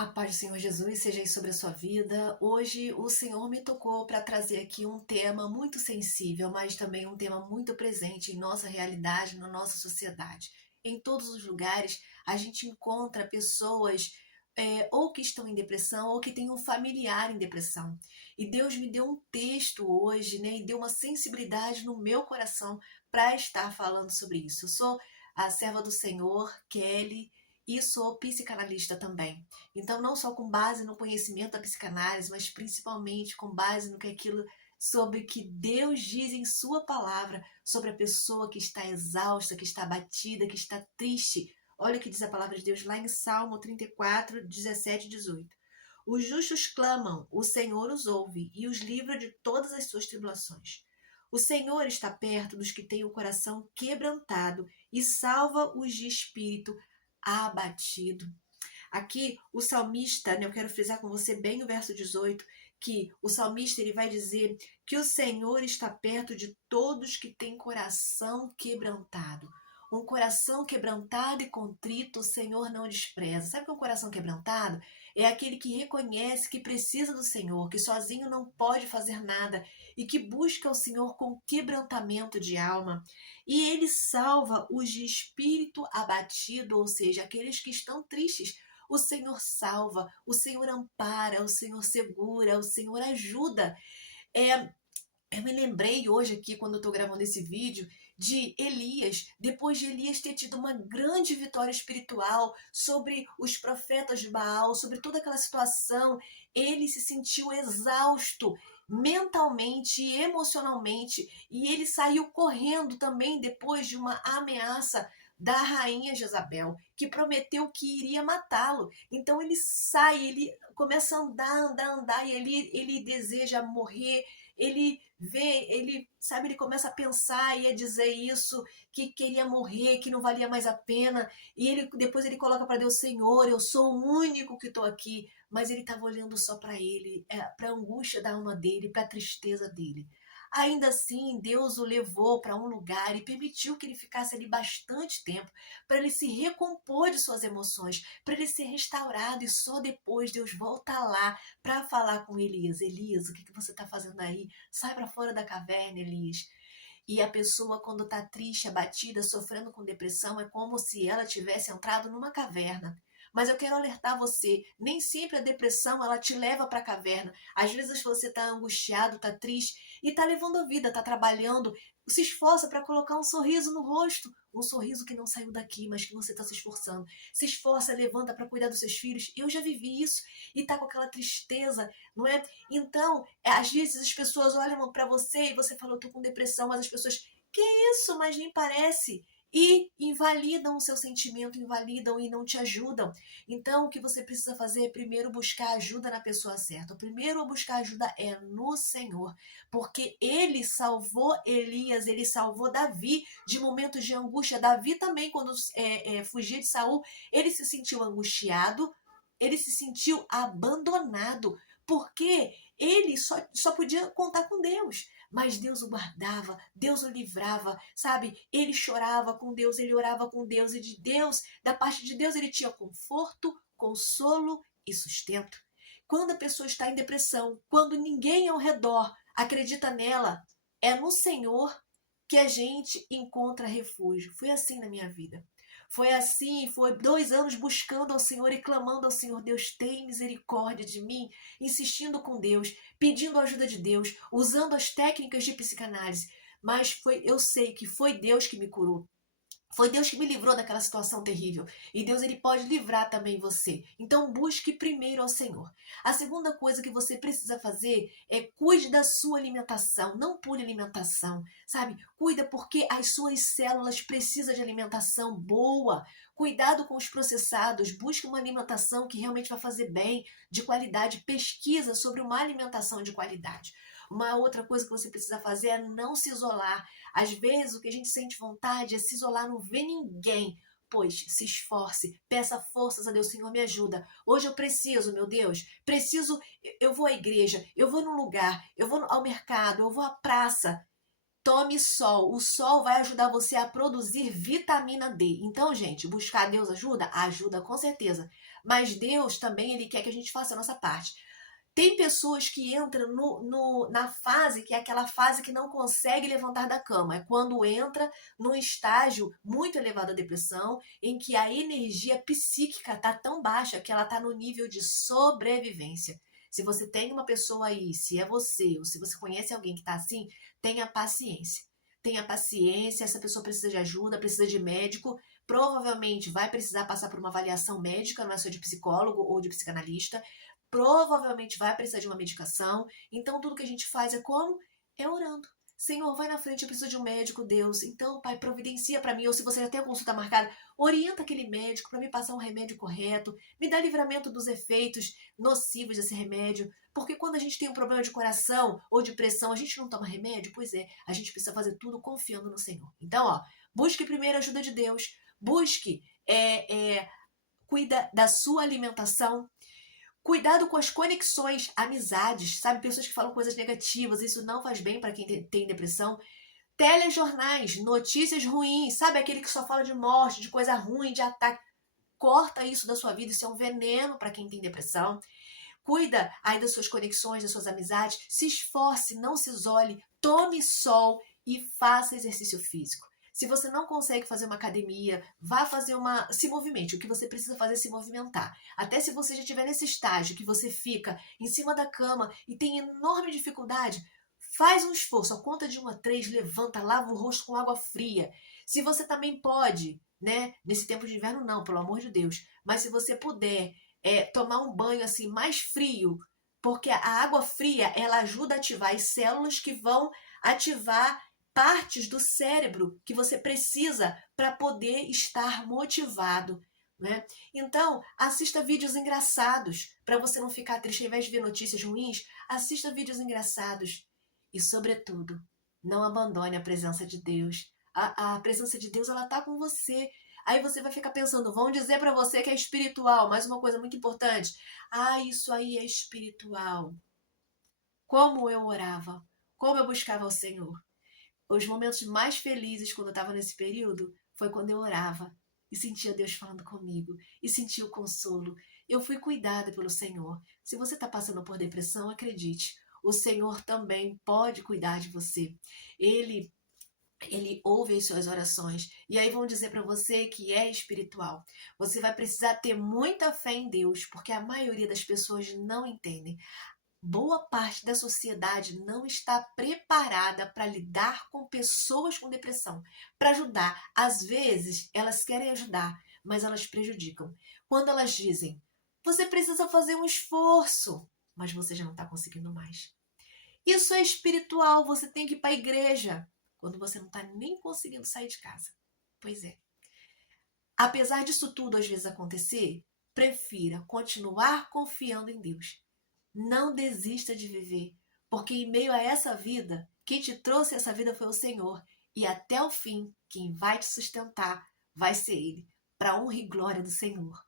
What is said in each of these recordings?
A paz do Senhor Jesus seja aí sobre a sua vida. Hoje o Senhor me tocou para trazer aqui um tema muito sensível, mas também um tema muito presente em nossa realidade, na nossa sociedade. Em todos os lugares a gente encontra pessoas ou que estão em depressão ou que têm um familiar em depressão. E Deus me deu um texto hoje, né, e deu uma sensibilidade no meu coração para estar falando sobre isso. Eu sou a serva do Senhor, Kelly, e sou psicanalista também. Então, não só com base no conhecimento da psicanálise, mas principalmente com base no que aquilo sobre que Deus diz em sua palavra sobre a pessoa que está exausta, que está abatida, que está triste. Olha o que diz a palavra de Deus lá em Salmo 34, 17 e 18. Os justos clamam, o Senhor os ouve e os livra de todas as suas tribulações. O Senhor está perto dos que têm o coração quebrantado e salva os de espírito abatido. Aqui o salmista, né, eu quero frisar com você bem o verso 18, que o salmista ele vai dizer que o Senhor está perto de todos que têm coração quebrantado. Um coração quebrantado e contrito o Senhor não despreza. Sabe o que é um coração quebrantado? É aquele que reconhece que precisa do Senhor, que sozinho não pode fazer nada e que busca o Senhor com quebrantamento de alma. E ele salva os de espírito abatido, ou seja, aqueles que estão tristes. O Senhor salva, o Senhor ampara, o Senhor segura, o Senhor ajuda. É, eu me lembrei hoje aqui, quando eu estou gravando esse vídeo, de Elias, depois de Elias ter tido uma grande vitória espiritual sobre os profetas de Baal, sobre toda aquela situação, ele se sentiu exausto mentalmente e emocionalmente, e ele saiu correndo também depois de uma ameaça da rainha Jezabel, que prometeu que iria matá-lo. Então ele sai, ele começa a andar, e ele deseja morrer, ele vê, ele sabe, ele começa a pensar e a dizer isso, que queria morrer, que não valia mais a pena, e ele depois ele coloca para Deus: Senhor, eu sou o único que estou aqui, mas ele estava olhando só para ele, para a angústia da alma dele, para a tristeza dele. Ainda assim, Deus o levou para um lugar e permitiu que ele ficasse ali bastante tempo, para ele se recompor de suas emoções, para ele ser restaurado, e só depois Deus volta lá para falar com Elias: Elias, o que você está fazendo aí? Sai para fora da caverna, Elias. E a pessoa, quando está triste, abatida, sofrendo com depressão, é como se ela tivesse entrado numa caverna. Mas eu quero alertar você, nem sempre a depressão ela te leva para a caverna. Às vezes você está angustiado, está triste e está levando a vida, está trabalhando, se esforça para colocar um sorriso no rosto, um sorriso que não saiu daqui, mas que você está se esforçando. Se esforça, levanta para cuidar dos seus filhos. Eu já vivi isso e está com aquela tristeza, não é? Então, às vezes as pessoas olham para você e você fala: eu tô com depressão, mas as pessoas: que isso? Mas nem parece. E invalidam o seu sentimento, invalidam e não te ajudam. Então, o que você precisa fazer é primeiro buscar ajuda na pessoa certa. O primeiro a buscar ajuda é no Senhor, porque Ele salvou Elias, Ele salvou Davi de momentos de angústia. Davi também, quando fugia de Saul, ele se sentiu angustiado, ele se sentiu abandonado, porque ele só podia contar com Deus. Mas Deus o guardava, Deus o livrava, sabe? Ele chorava com Deus, ele orava com Deus, e de Deus, da parte de Deus, ele tinha conforto, consolo e sustento. Quando a pessoa está em depressão, quando ninguém ao redor acredita nela, é no Senhor que a gente encontra refúgio. Foi assim na minha vida. Foi assim, foi 2 anos buscando ao Senhor e clamando ao Senhor: Deus, tem misericórdia de mim, insistindo com Deus, pedindo a ajuda de Deus, usando as técnicas de psicanálise. Mas eu sei que foi Deus que me curou. Foi Deus que me livrou daquela situação terrível. E Deus, ele pode livrar também você. Então busque primeiro ao Senhor. A segunda coisa que você precisa fazer é cuide da sua alimentação. Não pule alimentação, sabe? Cuida, porque as suas células precisam de alimentação boa. Cuidado com os processados. Busque uma alimentação que realmente vai fazer bem, de qualidade. Pesquisa sobre uma alimentação de qualidade. Uma outra coisa que você precisa fazer é não se isolar. Às vezes o que a gente sente vontade é se isolar, não ver ninguém. Pois se esforce, peça forças a Deus: Senhor, me ajuda. Hoje eu preciso, meu Deus, preciso, eu vou à igreja, eu vou num lugar, eu vou ao mercado, eu vou à praça. Tome sol. O sol vai ajudar você a produzir vitamina D. Então, gente, buscar Deus ajuda? Ajuda com certeza. Mas Deus também, ele quer que a gente faça a nossa parte. Tem pessoas que entram na fase, que é aquela fase que não consegue levantar da cama. É quando entra num estágio muito elevado da depressão, em que a energia psíquica está tão baixa que ela está no nível de sobrevivência. Se você tem uma pessoa aí, se é você, ou se você conhece alguém que está assim, tenha paciência. Tenha paciência, essa pessoa precisa de ajuda, precisa de médico, provavelmente vai precisar passar por uma avaliação médica, não é só de psicólogo ou de psicanalista, provavelmente vai precisar de uma medicação. Então, tudo que a gente faz é como? É orando. Senhor, vai na frente, eu preciso de um médico, Deus. Então, Pai, providencia para mim. Ou se você já tem a consulta marcada, orienta aquele médico para me passar um remédio correto. Me dá livramento dos efeitos nocivos desse remédio. Porque quando a gente tem um problema de coração ou de pressão, a gente não toma remédio? Pois é, a gente precisa fazer tudo confiando no Senhor. Então, ó, busque primeiro a ajuda de Deus. Busque, cuida da sua alimentação. Cuidado com as conexões, amizades, sabe? Pessoas que falam coisas negativas, isso não faz bem para quem tem depressão. Telejornais, notícias ruins, sabe? Aquele que só fala de morte, de coisa ruim, de ataque. Corta isso da sua vida, isso é um veneno para quem tem depressão. Cuida aí das suas conexões, das suas amizades. Se esforce, não se isole, tome sol e faça exercício físico. Se você não consegue fazer uma academia, vá fazer se movimente. O que você precisa fazer é se movimentar. Até se você já estiver nesse estágio que você fica em cima da cama e tem enorme dificuldade, faz um esforço. A conta de 1 a 3, levanta, lava o rosto com água fria. Se você também pode, né? Nesse tempo de inverno não, pelo amor de Deus. Mas se você puder tomar um banho assim mais frio, porque a água fria ela ajuda a ativar as células que vão ativar partes do cérebro que você precisa para poder estar motivado, né? Então, assista vídeos engraçados para você não ficar triste. Ao invés de ver notícias ruins, assista vídeos engraçados. E, sobretudo, não abandone a presença de Deus. A presença de Deus, ela tá com você. Aí você vai ficar pensando, vão dizer para você que é espiritual. Mais uma coisa muito importante. Ah, isso aí é espiritual. Como eu orava, como eu buscava o Senhor. Os momentos mais felizes quando eu estava nesse período foi quando eu orava e sentia Deus falando comigo e sentia o consolo. Eu fui cuidada pelo Senhor. Se você está passando por depressão, acredite, o Senhor também pode cuidar de você. Ele ouve as suas orações. E aí vão dizer para você que é espiritual. Você vai precisar ter muita fé em Deus, porque a maioria das pessoas não entendem. Boa parte da sociedade não está preparada para lidar com pessoas com depressão, para ajudar. Às vezes, elas querem ajudar, mas elas prejudicam. Quando elas dizem, você precisa fazer um esforço, mas você já não está conseguindo mais. Isso é espiritual, você tem que ir para a igreja, quando você não está nem conseguindo sair de casa. Pois é. Apesar disso tudo às vezes acontecer, prefira continuar confiando em Deus. Não desista de viver, porque em meio a essa vida, quem te trouxe essa vida foi o Senhor. E até o fim, quem vai te sustentar vai ser Ele, para a honra e glória do Senhor.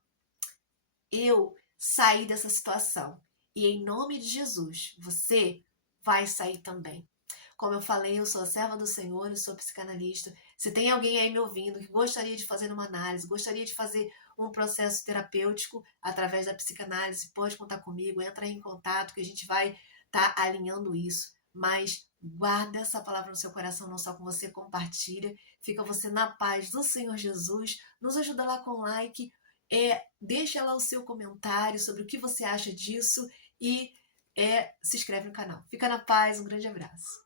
Eu saí dessa situação e em nome de Jesus, você vai sair também. Como eu falei, eu sou a serva do Senhor, eu sou psicanalista. Se tem alguém aí me ouvindo que gostaria de fazer uma análise, gostaria de fazer um processo terapêutico através da psicanálise, pode contar comigo, entra em contato que a gente vai estar alinhando isso. Mas guarda essa palavra no seu coração, não só com você, compartilha. Fica você na paz do Senhor Jesus. Nos ajuda lá com like, deixa lá o seu comentário sobre o que você acha disso e se inscreve no canal. Fica na paz, um grande abraço.